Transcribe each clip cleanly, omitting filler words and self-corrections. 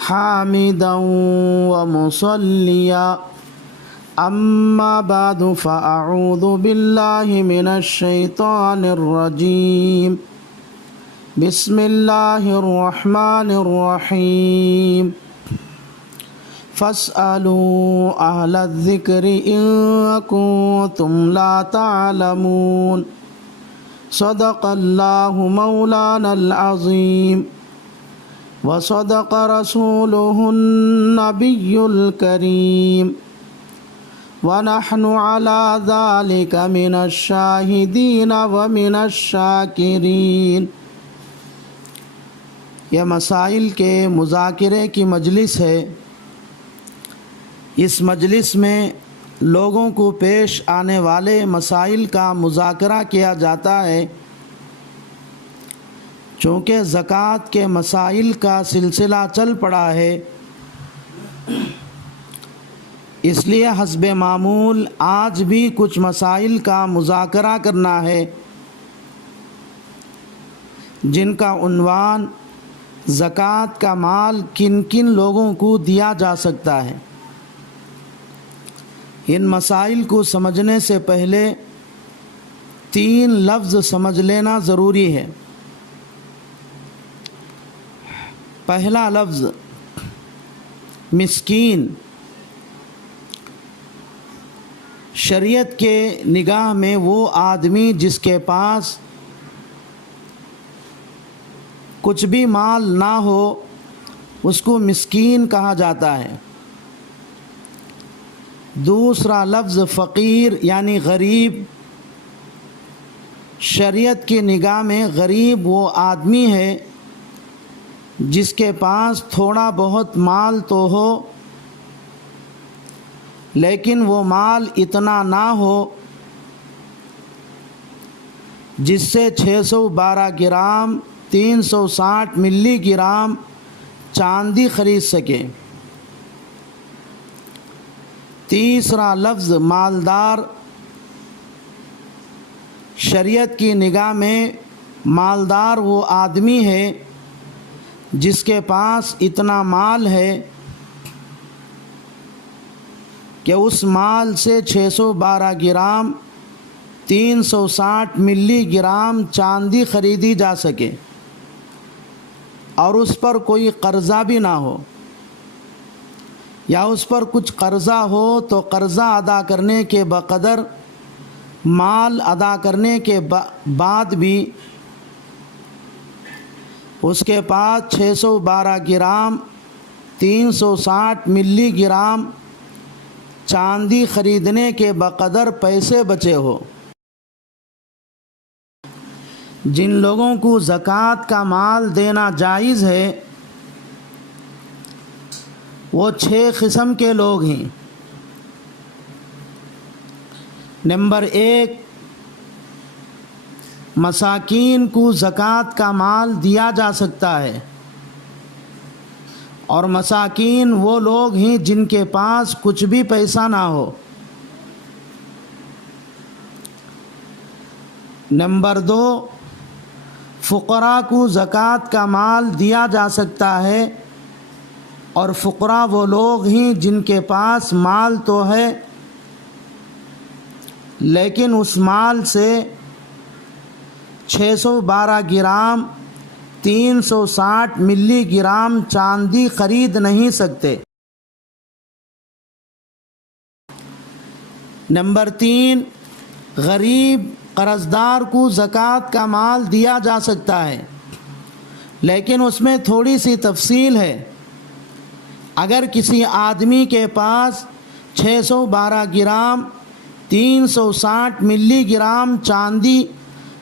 حامدا ومصليا أما بعد فأعوذ بالله من الشيطان الرجيم بسم الله الرحمن الرحيم فاسألوا أهل الذكر إن كنتم لا تعلمون صدق الله مولانا العظيم وصدق رسوله النبي الكريم ونحن على ذلك من الشاهدين ومن الشاکرین۔ یہ مسائل کے مذاکرے کی مجلس ہے۔ اس مجلس میں لوگوں کو پیش آنے والے مسائل کا مذاکرہ کیا جاتا ہے۔ چونکہ زکوٰۃ کے مسائل کا سلسلہ چل پڑا ہے، اس لیے حسب معمول آج بھی کچھ مسائل کا مذاکرہ کرنا ہے، جن کا عنوان زکوٰۃ کا مال کن کن لوگوں کو دیا جا سکتا ہے۔ ان مسائل کو سمجھنے سے پہلے 3 لفظ سمجھ لینا ضروری ہے۔ پہلا لفظ مسکین۔ شریعت کے نگاہ میں وہ آدمی جس کے پاس کچھ بھی مال نہ ہو اس کو مسکین کہا جاتا ہے۔ دوسرا لفظ فقیر یعنی غریب۔ شریعت کی نگاہ میں غریب وہ آدمی ہے جس کے پاس تھوڑا بہت مال تو ہو، لیکن وہ مال اتنا نہ ہو جس سے 612 گرام 360 ملی گرام چاندی خرید سکے۔ تیسرا لفظ مالدار۔ شریعت کی نگاہ میں مالدار وہ آدمی ہے جس کے پاس اتنا مال ہے کہ اس مال سے 612 گرام 360 ملی گرام چاندی خریدی جا سکے اور اس پر کوئی قرضہ بھی نہ ہو، یا اس پر کچھ قرضہ ہو تو قرضہ ادا کرنے کے بقدر مال ادا کرنے کے بعد بھی اس کے پاس 612 گرام 360 ملی گرام چاندی خریدنے کے بقدر پیسے بچے ہو۔ جن لوگوں کو زکوٰۃ کا مال دینا جائز ہے وہ 6 قسم کے لوگ ہیں۔ نمبر 1، مساکین کو زکوٰۃ کا مال دیا جا سکتا ہے، اور مساکین وہ لوگ ہیں جن کے پاس کچھ بھی پیسہ نہ ہو۔ نمبر 2، فقراء کو زکوٰۃ کا مال دیا جا سکتا ہے، اور فقراء وہ لوگ ہیں جن کے پاس مال تو ہے لیکن اس مال سے 612 گرام 360 ملی گرام چاندی خرید نہیں سکتے۔ نمبر 3، غریب قرضدار کو زکوٰۃ کا مال دیا جا سکتا ہے، لیکن اس میں تھوڑی سی تفصیل ہے۔ اگر کسی آدمی کے پاس 612 گرام 360 ملی گرام چاندی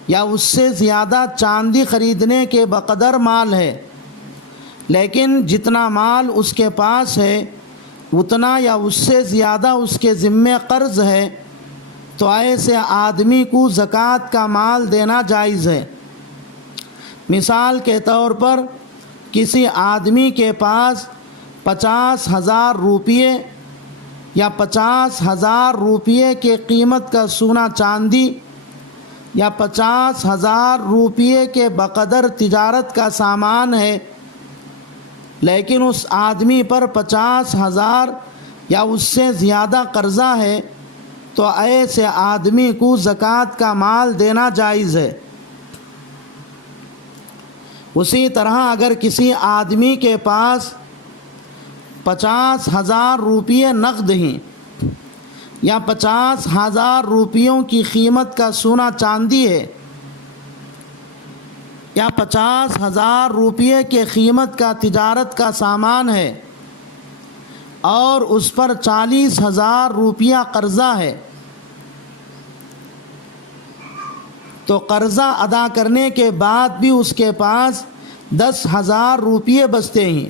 یا اس سے زیادہ چاندی خریدنے کے بقدر مال ہے، لیکن جتنا مال اس کے پاس ہے اتنا یا اس سے زیادہ اس کے ذمے قرض ہے، تو ایسے آدمی کو زکوٰۃ کا مال دینا جائز ہے۔ مثال کے طور پر کسی آدمی کے پاس 50,000 روپیے یا 50,000 روپیے کے قیمت کا سونا چاندی یا 50,000 روپیے کے بقدر تجارت کا سامان ہے، لیکن اس آدمی پر 50,000 یا اس سے زیادہ قرضہ ہے تو ایسے آدمی کو زکوٰۃ کا مال دینا جائز ہے۔ اسی طرح اگر کسی آدمی کے پاس 50,000 روپیے نقد ہیں یا 50,000 روپیوں کی قیمت کا سونا چاندی ہے یا 50,000 روپیے کے قیمت کا تجارت کا سامان ہے اور اس پر 40,000 روپیہ قرضہ ہے، تو قرضہ ادا کرنے کے بعد بھی اس کے پاس 10,000 روپیے بچتے ہیں،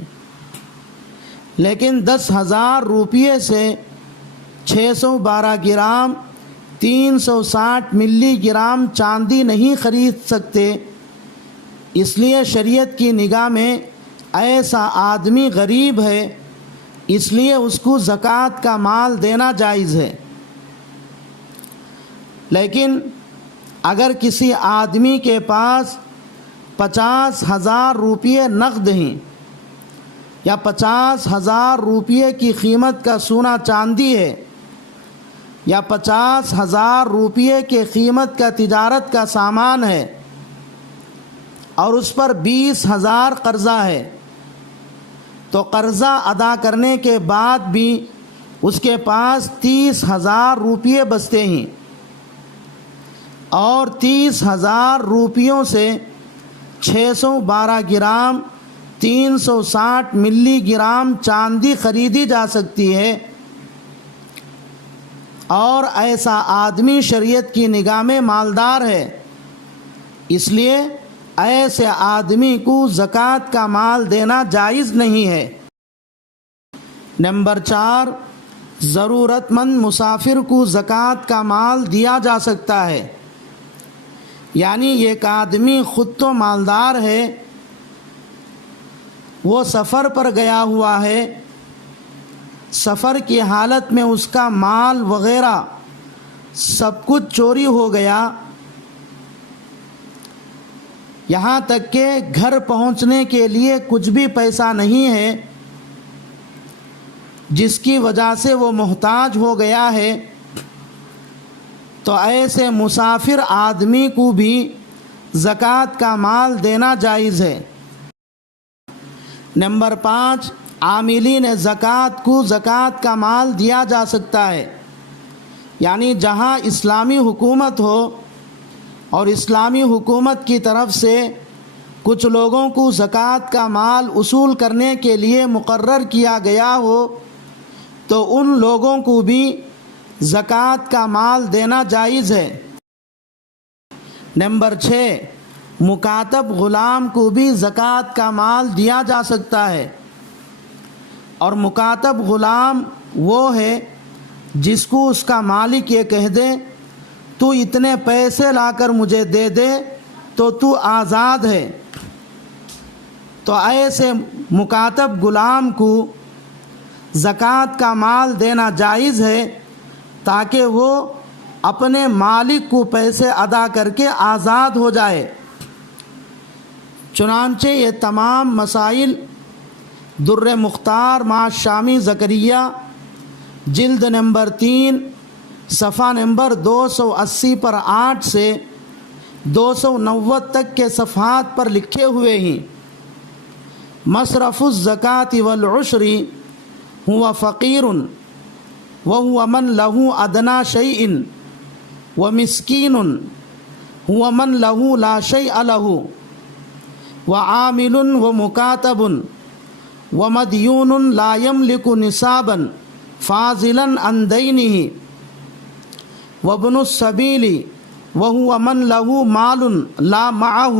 لیکن 10,000 روپیے سے 612 گرام 360 ملی گرام چاندی نہیں خرید سکتے، اس لیے شریعت کی نگاہ میں ایسا آدمی غریب ہے، اس لیے اس کو زکوٰۃ کا مال دینا جائز ہے۔ لیکن اگر کسی آدمی کے پاس 50,000 روپیے نقد ہیں یا 50,000 روپیے کی قیمت کا سونا چاندی ہے یا 50,000 روپیے کے قیمت کا تجارت کا سامان ہے اور اس پر 20,000 قرضہ ہے، تو قرضہ ادا کرنے کے بعد بھی اس کے پاس 30,000 روپیے بچتے ہیں اور 30,000 روپیوں سے 612 گرام 360 ملی گرام چاندی خریدی جا سکتی ہے، اور ایسا آدمی شریعت کی نگاہ میں مالدار ہے، اس لیے ایسے آدمی کو زکوٰۃ کا مال دینا جائز نہیں ہے۔ نمبر 4، ضرورت مند مسافر کو زکوٰۃ کا مال دیا جا سکتا ہے، یعنی ایک آدمی خود تو مالدار ہے، وہ سفر پر گیا ہوا ہے، سفر کی حالت میں اس کا مال وغیرہ سب کچھ چوری ہو گیا، یہاں تک کہ گھر پہنچنے کے لیے کچھ بھی پیسہ نہیں ہے، جس کی وجہ سے وہ محتاج ہو گیا ہے، تو ایسے مسافر آدمی کو بھی زکوٰۃ کا مال دینا جائز ہے۔ نمبر 5، عاملین زکوٰۃ کو زکوٰۃ کا مال دیا جا سکتا ہے، یعنی جہاں اسلامی حکومت ہو اور اسلامی حکومت کی طرف سے کچھ لوگوں کو زکوٰۃ کا مال وصول کرنے کے لیے مقرر کیا گیا ہو تو ان لوگوں کو بھی زکوٰۃ کا مال دینا جائز ہے۔ نمبر 6، مکاتب غلام کو بھی زکوٰۃ کا مال دیا جا سکتا ہے، اور مکاتب غلام وہ ہے جس کو اس کا مالک یہ کہہ دے تو اتنے پیسے لا کر مجھے دے دے تو آزاد ہے، تو ایسے مکاتب غلام کو زکوٰۃ کا مال دینا جائز ہے تاکہ وہ اپنے مالک کو پیسے ادا کر کے آزاد ہو جائے۔ چنانچہ یہ تمام مسائل در مختار مع شامی زکریہ جلد نمبر 3 صفحہ نمبر 280 پر 8 سے 290 تک کے صفحات پر لکھے ہوئے ہیں۔ مصرف الزکاة والعشر هو فقیر وهو من له ادنى شيء ومسكين هو من له لا شيء له وعامل ومكاتب ومديون لا يملك نصابا فاضلا عن دينه وابن السبيل وهو من له مال لا معه